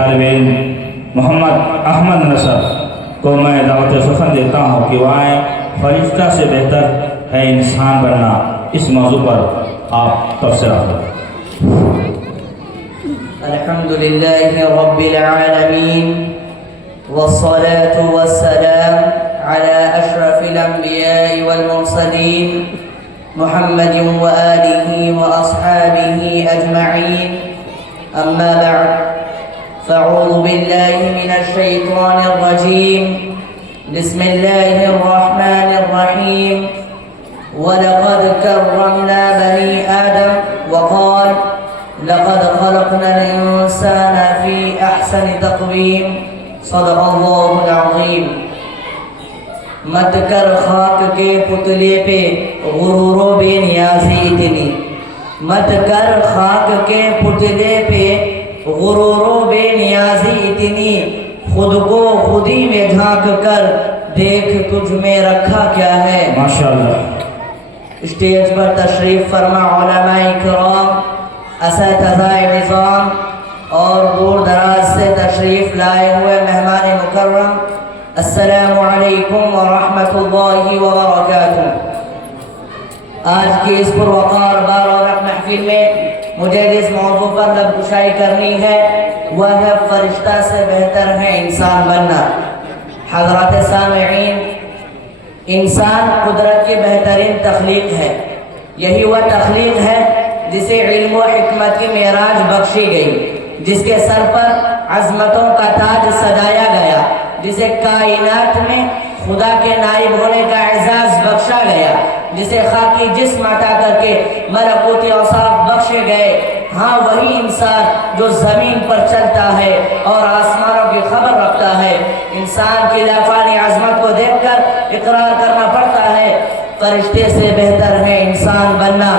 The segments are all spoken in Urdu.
طالب علم محمد احمد نصر کو میں دعوت سخن دیتا ہوں کہ وہ آئیں فرشتہ سے بہتر ہے انسان بننا، اس موضوع پر آپ تبصرہ کریں۔ الحمد لله رب العالمين والصلاة والسلام على أشرف الأنبياء والمرسلين محمد وآله وأصحابه أجمعين، أما بعد، فأعوذ بالله من الشيطان الرجيم، بسم الله الرحمن الرحيم، ولقد كرمنا بني آدم، وقال لقد خلقنا الإنسان في أحسن تقويم، صدق الله العظيم۔ مت کر خاک کے پتلے پہ غرور و بے نیازی اتنی، مت کر خاک کے پتلے پہ غرور و بے نیازی اتنی، خود کو خودی میں جھانک کر دیکھ تجھ میں رکھا کیا ہے۔ ماشاءاللہ۔ اسٹیج پر تشریف فرما علماء کرام، اساتذہ نظام اور دور دراز سے تشریف لائے ہوئے مہمان مکرم، السلام علیکم ورحمۃ اللہ وبرکاتہ۔ آج کی اس پروقار بارورق محفل میں مجھے جس موضوع پر لب کشائی کرنی ہے وہ ہے فرشتہ سے بہتر ہے انسان بننا۔ حضرات سامعین، انسان قدرت کی بہترین تخلیق ہے، یہی وہ تخلیق ہے جسے علم و حکمت کی معراج بخشی گئی، جس کے سر پر عظمتوں کا تاج سجایا گیا، جسے کائنات میں خدا کے نائب ہونے کا اعزاز بخشا گیا، جسے خاکی جسم عطا کر کے ملکوتی اوصاف بخشے گئے۔ ہاں، وہی انسان جو زمین پر چلتا ہے اور آسمانوں کی خبر رکھتا ہے۔ انسان کی لافانی عظمت کو دیکھ کر اقرار کرنا پڑتا ہے، فرشتے سے بہتر ہے انسان بننا،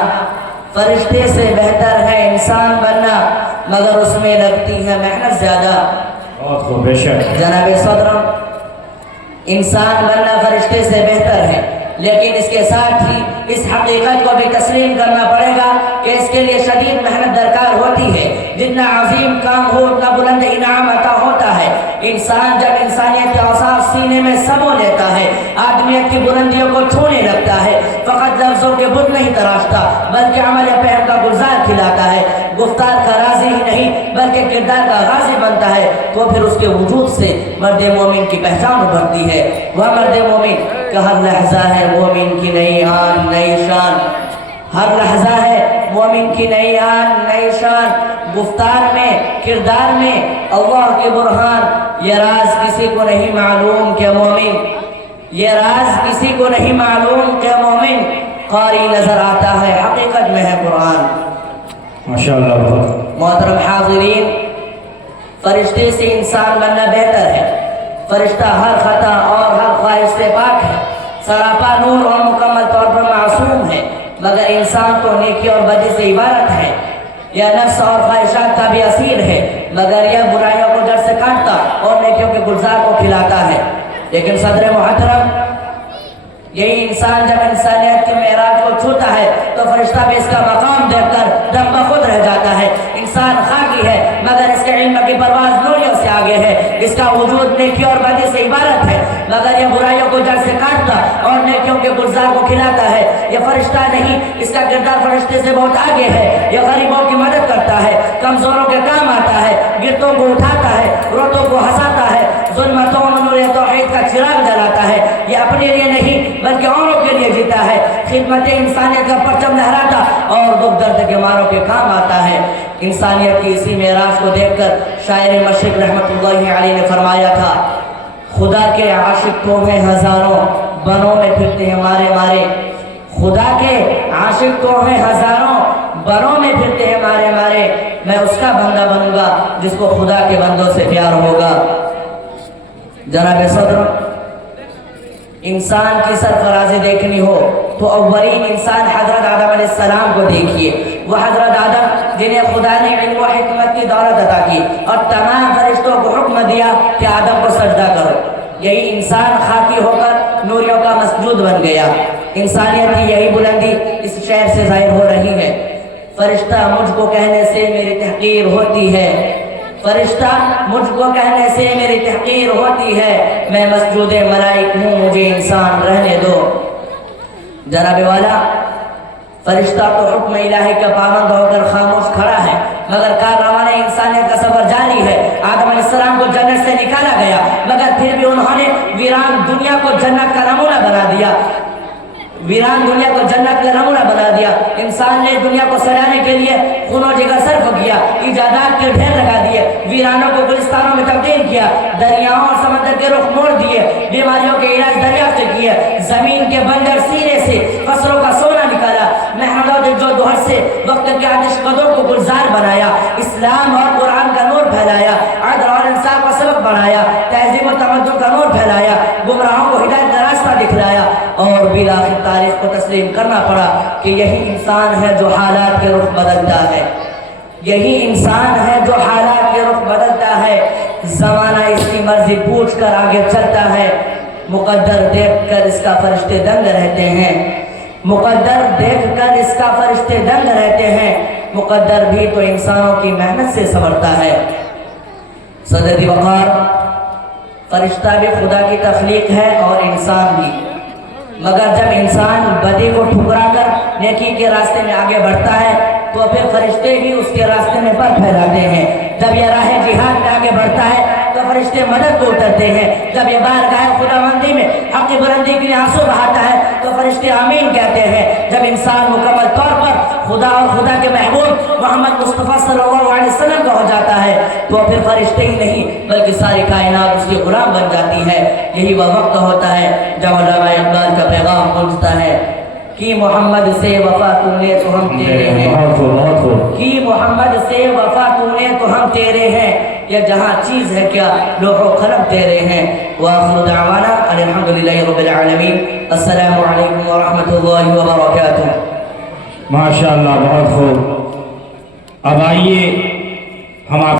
فرشتے سے بہتر ہے انسان بننا، مگر اس میں لگتی ہے محنت زیادہ۔ بہت خوب، بے شک۔ جناب صدر، انسان بننا فرشتے سے بہتر ہے، لیکن اس کے ساتھ ہی اس حقیقت کو بھی تسلیم کرنا پڑے گا کہ اس کے لیے شدید محنت درکار ہوتی ہے۔ جتنا عظیم کام ہو اتنا بلند انعام عطا ہوتا ہے۔ انسان جب انسانیت کے اوصاف سینے میں سمو لیتا ہے، آدمیت کی بلندیوں کو چھونے لگتا ہے، فقط لفظوں کے بت نہیں تراشتا بلکہ عمل پہم کا گلزار کھلاتا ہے، گفتار کا راضی ہی نہیں بلکہ کردار کا غازی بنتا ہے، تو پھر اس کے وجود سے مرد مومن کی پہچان ابھرتی ہے۔ وہ مرد مومن کا ہر لحظہ ہے مومن کی نئی آن نئی شان، ہر لحظہ ہے مومن کی نئی آن نئی شان، گفتار میں، کردار میں اللہ کے برہان۔ یہ راز کسی کو نہیں معلوم کہ مومن، یہ راز کسی کو نہیں معلوم کہ مومن قاری نظر آتا ہے، حقیقت میں ہے قرآن۔ ماشاءاللہ۔ بہت محترم حاضرین، فرشتے سے انسان بننا بہتر ہے۔ فرشتہ ہر خطا اور ہر خواہش سے پاک ہے، سراپا نور اور مکمل طور پر معصوم ہے، مگر انسان تو نیکی اور بدی سے عبارت ہے۔ یہ نفس اور خواہشات کا بھی اسیر ہے، مگر یہ برائیوں کو جڑ سے کاٹتا اور نیکیوں کے گلزار کو کھلاتا ہے۔ لیکن صدر محترم، یہی انسان جب انسانیت کے معراج کو چھوتا ہے تو فرشتہ بھی اس کا مقام دیکھ کر دم بخود رہ جاتا ہے۔ انسان خاکی ہے مگر اس کے علم کی پرواز نوریوں سے آگے ہے، اس کا وجود نیکی اور بدی سے عبارت ہے، مگر یہ برائیوں کو جڑ سے کاٹتا اور نیکیوں کے گلزار کو کھلاتا ہے۔ یہ فرشتہ نہیں، اس کا کردار فرشتے سے بہت آگے ہے۔ یہ غریبوں کی مدد کرتا ہے، کمزوروں کے کام آتا ہے، گرتوں کو اٹھاتا ہے، روتوں کو ہنساتا ہے، ظلمتوں میں نور توحید کا چراغ جلاتا ہے۔ یہ اپنے لیے نہیں بلکہ اوروں کے لیے جیتا ہے، خدمت انسانیت کا پرچم لہراتا اور دکھ درد کے ماروں کے کام آتا ہے۔ انسانیت کی اسی معراج کو دیکھ کر شاعر مشرق رحمت اللہ علیہ نے فرمایا تھا، خدا کے عاشق تو ہیں ہزاروں، بنوں میں پھرتے ہیں مارے مارے، خدا کے عاشق تو ہیں ہزاروں، بنوں میں پھرتے ہیں مارے مارے، میں اس کا بندہ بنوں گا جس کو خدا کے بندوں سے پیار ہوگا۔ جناب صدر، انسان کی سرفرازی دیکھنی ہو تو اولین انسان حضرت آدم علیہ السلام کو دیکھیے۔ وہ حضرت آدم جنہیں خدا نے علم و حکمت کی دولت عطا کی اور تمام فرشتوں کو حکم دیا کہ آدم کو سجدہ کرو۔ یہی انسان خاکی ہو کر نوریوں کا مسجود بن گیا۔ انسانیت کی یہی بلندی اس شعر سے ظاہر ہو رہی ہے۔ فرشتہ مجھ کو کہنے سے میری تحقیر ہوتی ہے، فرشتہ مجھ کو کہنے سے میری تحقیر ہوتی ہے، میں مسجود ملائک ہوں، مجھے انسان رہنے دو۔ جناب والا، فرشتہ تو حکم الہی کا پابند ہو کر خاموش کھڑا ہے، مگر کارنامہ انسانیت کا سفر جاری ہے۔ آدم علیہ السلام کو جنت سے نکالا گیا، مگر پھر بھی انہوں نے ویران دنیا کو جنت کا نمونہ بنا دیا، ویران دنیا کو جنت کا نمونہ بنا دیا۔ انسان نے دنیا کو سجانے کے لیے خون و جگر صرف کیا، ایجادات کے ڈھیر لگا دیے، ویرانوں کو گلستانوں میں تبدیل کیا، دریاؤں اور سمندر کے رخ موڑ دیے، بیماریوں کے علاج دریافت کیے، زمین کے بنجر سینے سے فصلوں کا سونا نکالا، محنت جو دوہر سے وقت کے آتش قدوں کو گلزار بنایا، اسلام اور قرآن کا نور پھیلایا، عدل اور انصاف کا سبق بنایا، تہذیب و تمدن کا نور پھیلایا، گمراہوں کو ہدایت کا راستہ دکھلایا، اور بالآخر تاریخ کو تسلیم کرنا پڑا کہ یہی انسان ہے جو حالات کے رخ بدلتا ہے، یہی انسان ہے جو حالات کے رخ بدلتا ہے، زمانہ اس کی مرضی پوچھ کر آگے چلتا ہے، مقدر دیکھ کر اس کا فرشتے دنگ رہتے ہیں، مقدر دیکھ کر اس کا فرشتے دنگ رہتے ہیں، مقدر بھی تو انسانوں کی محنت سے سنورتا ہے۔ صدر وقار، فرشتہ بھی خدا کی تخلیق ہے اور انسان بھی، مگر جب انسان بدی کو ٹھکرا کر نیکی کے راستے میں آگے بڑھتا ہے تو پھر فرشتے بھی اس کے راستے میں پر پھیلاتے ہیں۔ جب یہ راہ جہاد میں آگے بڑھتا ہے تو فرشتے مدد کو اترتے ہیں، جب یہ بارگاہ خداوندی میں حق کی بلندی کے لیے آنسو بہاتا ہے تو فرشتے آمین کہتے ہیں۔ جب انسان مکمل طور پر خدا اور خدا کے محبوب محمد مصطفیٰ صلی اللہ علیہ وسلم کا ہو جاتا ہے تو پھر فرشتے ہی نہیں بلکہ ساری کائنات اس کے غلام بن جاتی ہے۔ یہی وہ وقت ہوتا ہے جب علامہ اقبال کا پیغام پہنچتا ہے کہ محمد سے وفا تو نے تو ہم تیرے ہیں، کہ محمد سے وفا تو نے تو ہم تیرے ہیں، یہ جہاں چیز ہے کیا لوح و قلم تیرے ہیں۔ وآخر دعوانا الحمدللہ رب العالمین، السلام علیکم ورحمۃ اللہ وبرکاتہ۔ ماشاءاللہ، بہت خوب۔ اب آئیے ہم آپ